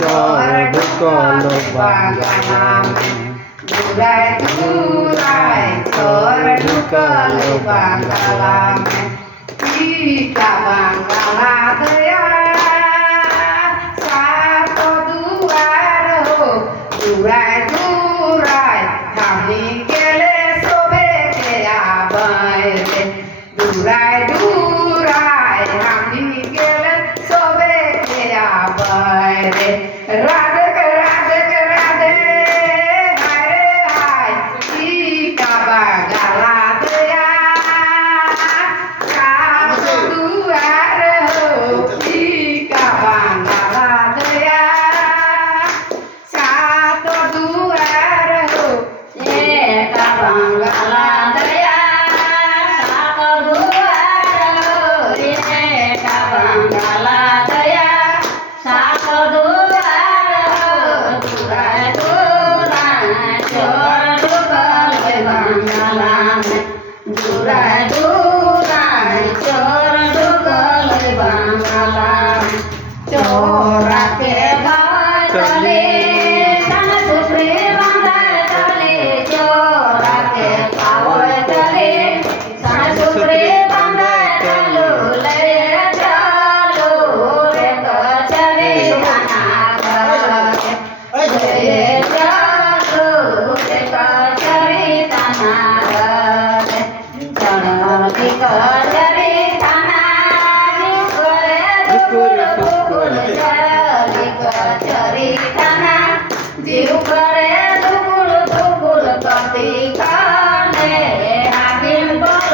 चोर ढुकलो बांगला में दुराय दुराय चोर ढुकलो बांगला में टीका बांगला दया सातो दुआर हो दुराय दुराय धामी केले सोबे के आबाय रे दुराय दुराय धामी केले सोबे के आबाय रे राधे राधे राधे हरे हाय टीका बांगला दया सातो दुआर हो टीका बांगला दया सातो दुआर हो टीका बांगला दया सातो दुआर हो टीका बांगला दया सातो दुआर हो दुराय दुराय चोर ढुकलो बांगला में दुराय दुराय चोर ढुकलो बांगला में चोरा के भाव चले तन सुप्रे बांधाय चले चोरा के भाव चले तन सुप्रे बांधाय चलो ले चलो रे कचरे गाना गावे ले चलो रे कचरे गाना गावे चढ़ी कचरे गाना करे दुकुर दुकुर चढ़ी कचरे गाना जीव करे दुकुर दुकुर कति खाने हाकिम बोल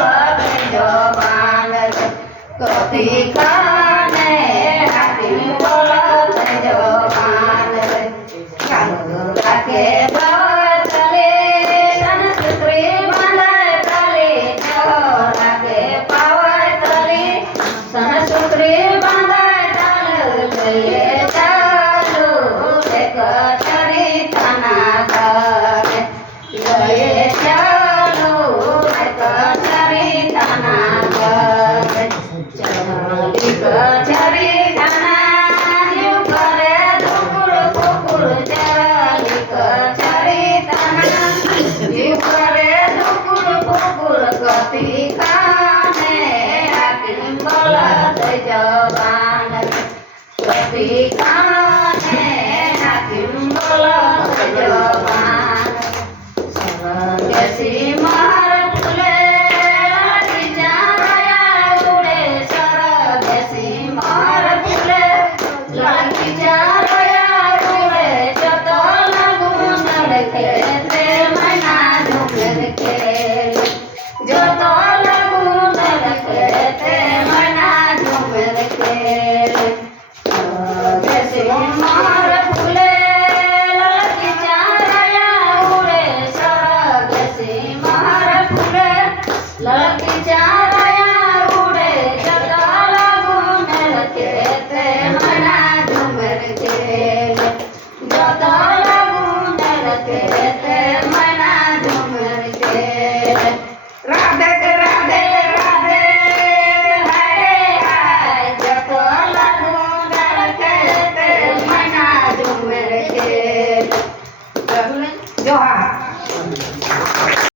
जबान कति खाने हाकिम बोल जबान कालूरा के बाबा चले सन सुत्री बांधाय चले चोरा के पावा चले सन सुत्री बांधाय चले चलो रे कचरे थाना गावे ले चलो रे कचरे थाना गावे चली कचरे थाना जीव करे दुकुर कुकुर चली कचरे थाना जीव करे दुकुर कुकुर कति खाने हाकिम बोलत जबान कति खाने हाकिम बोलत जबान सरदेसी मार फुले लड़की चाराया उड़े सरदेसी मार फुले लड़की चाराया उड़े जतो लगुन खेते मैना झुमर खेले जतो लगुन खेते मैना झुमर खेले सरदेसी मार फुले लड़की चाराया उड़े सरदेसी मार फुले लड़की चाराया उड़े जतो लगुन खेते मैना झुमर खेले जतो लगुन खेते मैना झुमर खेले